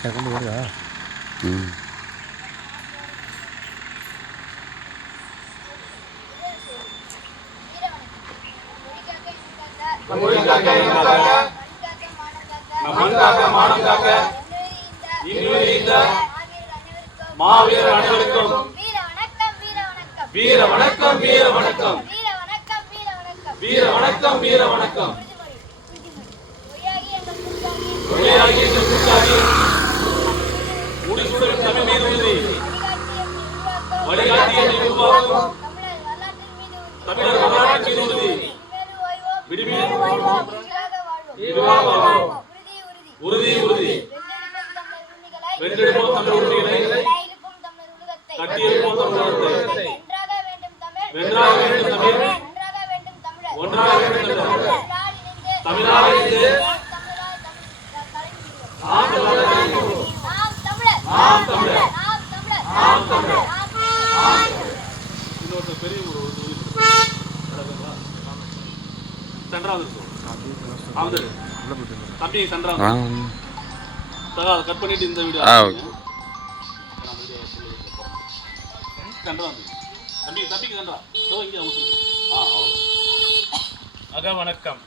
Second வருதா? மாவீரர் அனைவருக்கும் வீர வணக்கம், வீர வணக்கம், வீர வணக்கம், வீர வணக்கம். முடிசூடும் தமிழ் மீது உறுதி, வழிகாட்டிய உருவாக்கும் தமிழர் வரலாற்றின் மீது உறுதி, விடுவிடும் உறுதி உறுதி, வென்றெடுப்போம் தமிழ் உரிமைகளை, கட்டியெழுப்போம் தமிழ் உலகத்தை, வென்றாக வேண்டும் தமிழ், ஒன்றாக வேண்டும் தமிழர், தமிழாக இருந்து நாம் தமிழர், நாம் தமிழர். இன்னொரு பெரிய சென்றாவது தம்பி சென்றாவது கட் பண்ணிட்டு இந்த வீடியோ சென்றாவது தம்பிக்கு சென்றா இங்கே வணக்கம்.